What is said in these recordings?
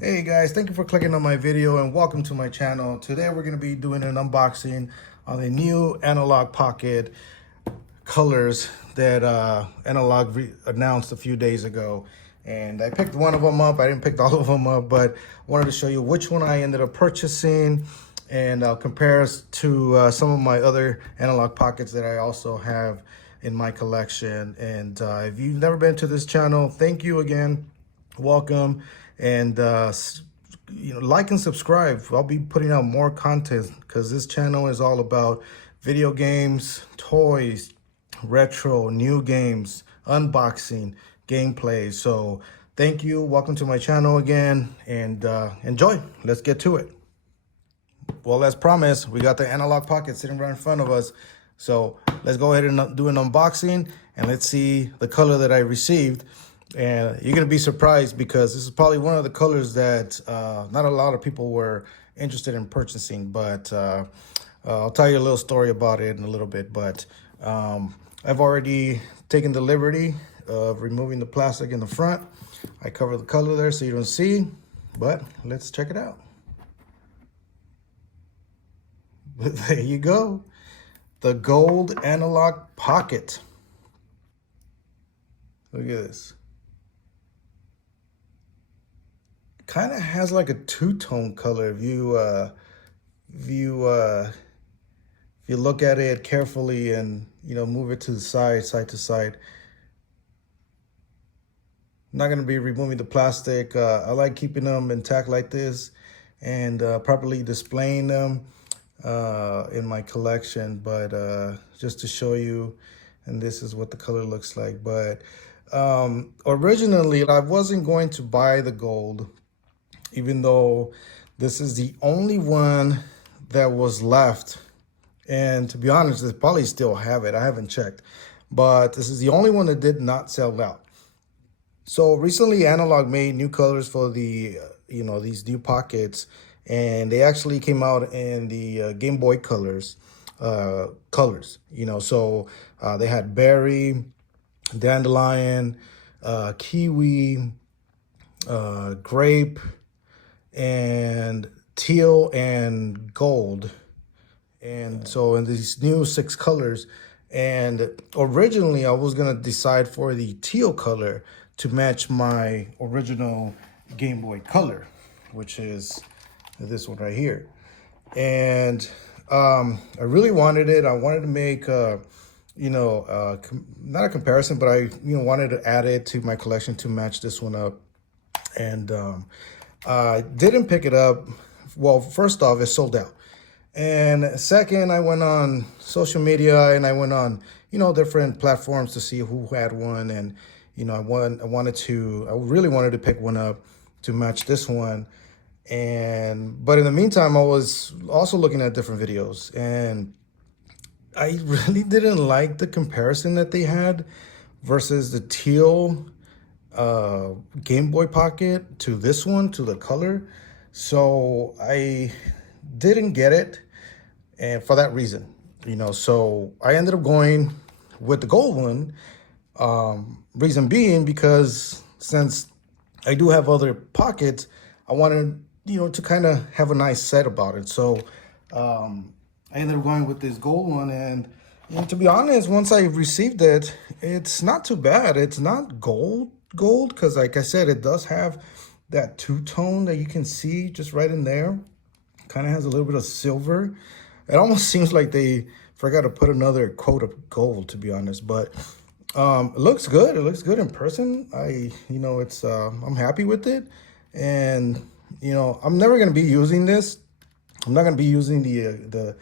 Hey guys, thank you for clicking on my video and welcome to my channel. Today we're going to be doing an unboxing on the new Analogue Pocket colors that Analogue announced a few days ago. And I picked one of them up. I didn't pick all of them up, but I wanted to show you which one I ended up purchasing, and I'll compare us to some of my other Analogue Pockets that I also have in my collection. And if you've never been to this channel, thank you again. Welcome. And like and subscribe. I'll be putting out more content because this channel is all about video games, toys, retro, new games, unboxing, gameplay. So thank you. Welcome to my channel again, and enjoy. Let's get to it. Well, as promised, we got the Analogue Pocket sitting right in front of us. So let's go ahead and do an unboxing and let's see the color that I received. And you're going to be surprised because this is probably one of the colors that not a lot of people were interested in purchasing. But I'll tell you a little story about it in a little bit. But I've already taken the liberty of removing the plastic in the front. I cover the color there so you don't see. But let's check it out. There you go. The Gold Analogue Pocket. Look at this. Kind of has like a two-tone color if you look at it carefully and move it to the side to side. I'm not going to be removing the plastic. I like keeping them intact like this and properly displaying them in my collection, but just to show you, and this is what the color looks like. But originally I wasn't going to buy the gold, even though this is the only one that was left. And to be honest, they probably still have it. I haven't checked, but this is the only one that did not sell out. So recently Analogue made new colors for the, these new pockets, and they actually came out in the Game Boy colors, so they had berry, dandelion, kiwi, grape, and teal and gold. And so in these new 6 colors, and originally I was gonna decide for the teal color to match my original Game Boy Color, which is this one right here. And I really wanted it. I wanted to make not a comparison, but I wanted to add it to my collection to match this one up. And I didn't pick it up. Well, first off, it's sold out. And second, I went on social media and I went on, different platforms to see who had one. And, I really wanted to pick one up to match this one. But in the meantime, I was also looking at different videos, and I really didn't like the comparison that they had versus the teal Game Boy Pocket to this one, to the color. So I didn't get it, and for that reason, so I ended up going with the gold one. Reason being because since I do have other pockets, I wanted to kind of have a nice set about it. So I ended up going with this gold one, and to be honest, once I received it, it's not too bad. It's not gold because, like I said, it does have that two-tone that you can see just right in there. Kind of has a little bit of silver. It almost seems like they forgot to put another coat of gold, to be honest. But it looks good. It looks good in person. It's I'm happy with it. And I'm never gonna be using this. I'm not gonna be using the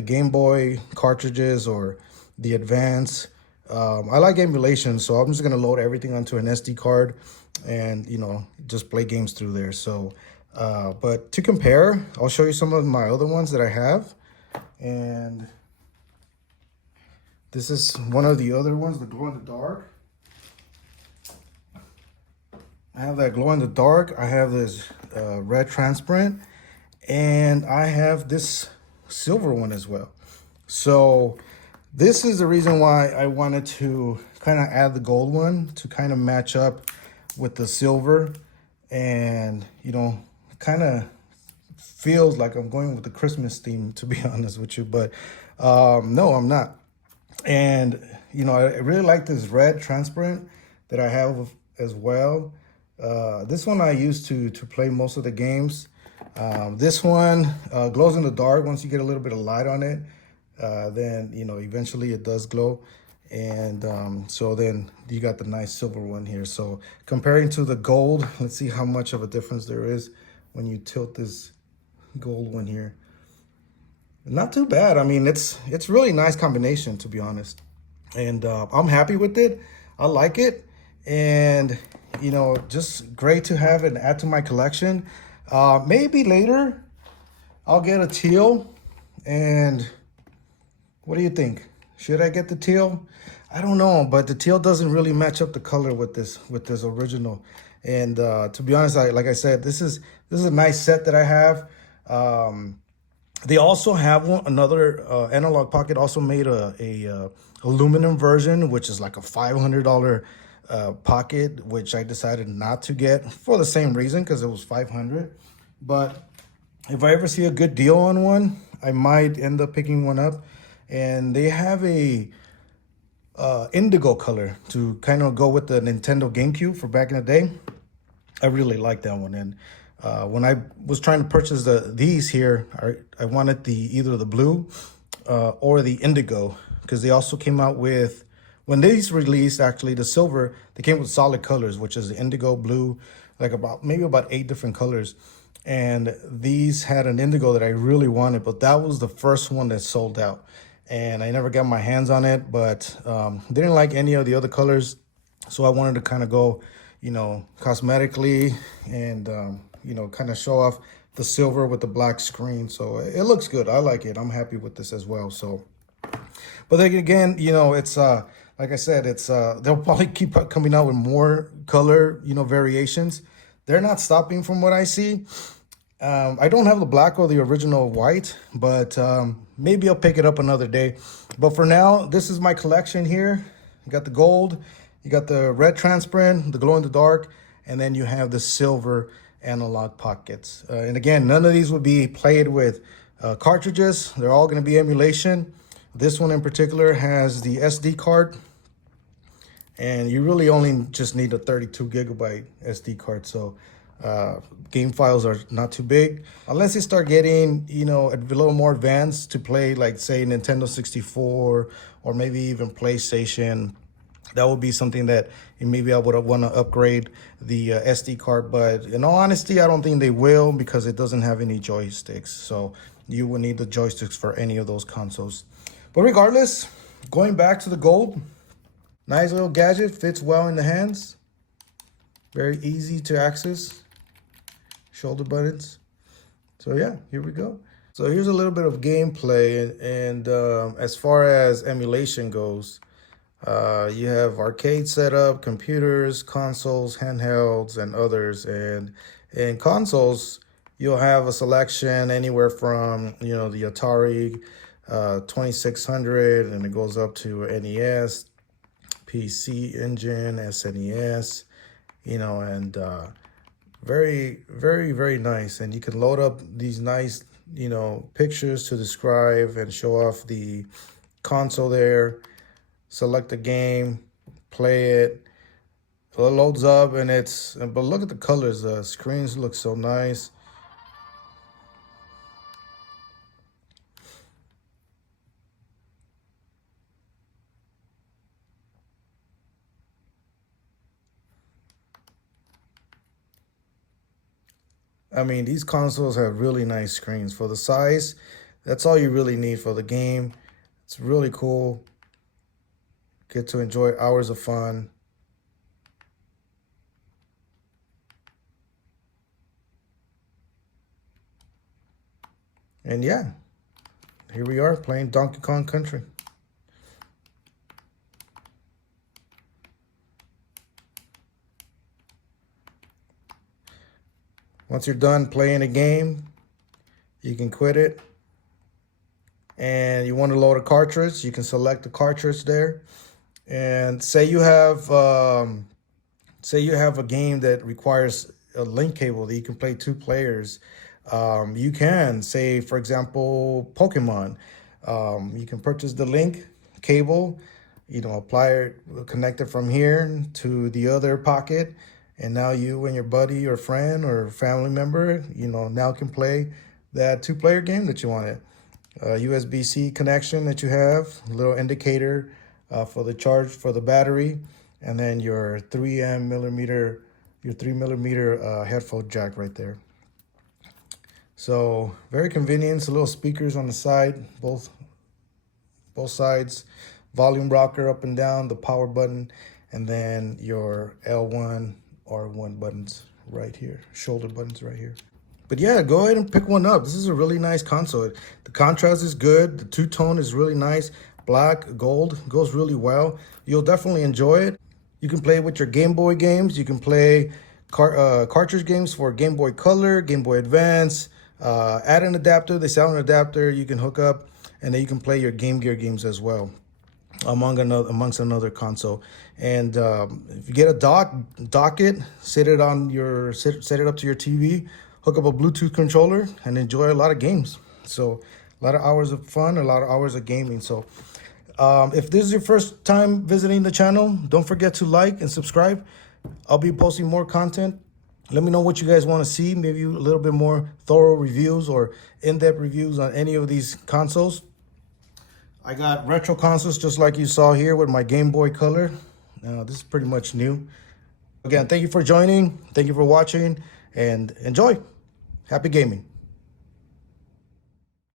Game Boy cartridges or the Advance. I like emulation, so I'm just gonna load everything onto an SD card and just play games through there. So but to compare, I'll show you some of my other ones that I have. And this is one of the other ones, the glow in the dark. I have that glow in the dark. I have this red transparent, and I have this silver one as well. So this is the reason why I wanted to kind of add the gold one to kind of match up with the silver. and kind of feels like I'm going with the Christmas theme, to be honest with you, but no, I'm not. And I really like this red transparent that I have as well. This one I use to play most of the games. This one glows in the dark once you get a little bit of light on it. Then eventually it does glow. And so then you got the nice silver one here. So comparing to the gold, let's see how much of a difference there is when you tilt this gold one here. Not too bad. I mean, it's really nice combination, to be honest. And I'm happy with it. I like it. And, just great to have it and add to my collection. Maybe later I'll get a teal. And what do you think? Should I get the teal? I don't know, but the teal doesn't really match up the color with this original. And to be honest, like I said, this is a nice set that I have. They also have another Analog Pocket also made a aluminum version, which is like a $500 pocket, which I decided not to get for the same reason, because it was $500. But if I ever see a good deal on one, I might end up picking one up. And they have a indigo color to kind of go with the Nintendo GameCube for back in the day. I really like that one. And when I was trying to purchase these here, I wanted either the blue or the indigo, because they also came out with, when these released, actually the silver, they came with solid colors, which is the indigo, blue, like maybe about 8 different colors. And these had an indigo that I really wanted, but that was the first one that sold out. And I never got my hands on it, but didn't like any of the other colors. So I wanted to kind of go, cosmetically and, kind of show off the silver with the black screen. So it looks good. I like it. I'm happy with this as well. So, but then again, it's, like I said, it's, they'll probably keep coming out with more color, variations. They're not stopping from what I see. I don't have the black or the original white, but maybe I'll pick it up another day. But for now, this is my collection here. You got the gold, you got the red transparent, the glow in the dark, and then you have the silver Analog Pockets. And again, none of these would be played with cartridges. They're all going to be emulation. This one in particular has the SD card, and you really only just need a 32 gigabyte SD card. So game files are not too big, unless you start getting, a little more advanced to play, like say Nintendo 64 or maybe even PlayStation. That would be something that maybe I would want to upgrade the SD card. But in all honesty, I don't think they will, because it doesn't have any joysticks. So you will need the joysticks for any of those consoles. But regardless, going back to the gold, nice little gadget, fits well in the hands. Very easy to access. Shoulder buttons. So yeah, here we go. So here's a little bit of gameplay. And as far as emulation goes, you have arcade setup, computers, consoles, handhelds, and others. And in consoles, you'll have a selection anywhere from, the Atari 2600, and it goes up to NES, PC Engine, SNES, and very, very, very nice. And you can load up these nice, pictures to describe and show off the console there. Select the game, play it. It loads up, and but look at the colors. The screens look so nice. I mean, these consoles have really nice screens. For the size, that's all you really need for the game. It's really cool. Get to enjoy hours of fun. And yeah, here we are playing Donkey Kong Country. Once you're done playing a game, you can quit it. And you want to load a cartridge, you can select the cartridge there. And say you have a game that requires a link cable that you can play 2 players. You can say, for example, Pokemon. You can purchase the link cable, apply it, connect it from here to the other pocket, and now you and your buddy or friend or family member, now can play that 2-player game that you wanted. USB-C connection that you have, a little indicator for the charge for the battery, and then your 3mm headphone jack right there. So very convenient. Little speakers on the side, both sides, volume rocker up and down, the power button, and then your L1, R1 buttons right here, shoulder buttons right here. But yeah, go ahead and pick one up. This is a really nice console. The contrast is good. The two-tone is really nice. Black, gold goes really well. You'll definitely enjoy it. You can play with your Game Boy games. You can play cartridge games for Game Boy Color, Game Boy Advance. Add an adapter. They sell an adapter you can hook up, and then you can play your Game Gear games as well, amongst another console. And if you get a docket, set it up to your TV, hook up a Bluetooth controller, and enjoy a lot of games. So a lot of hours of fun, a lot of hours of gaming. So if this is your first time visiting the channel, don't forget to like and subscribe. I'll be posting more content. Let me know what you guys want to see, maybe a little bit more thorough reviews or in-depth reviews on any of these consoles. I got retro consoles just like you saw here with my Game Boy Color. This is pretty much new. Again, thank you for joining. Thank you for watching, and enjoy. Happy gaming.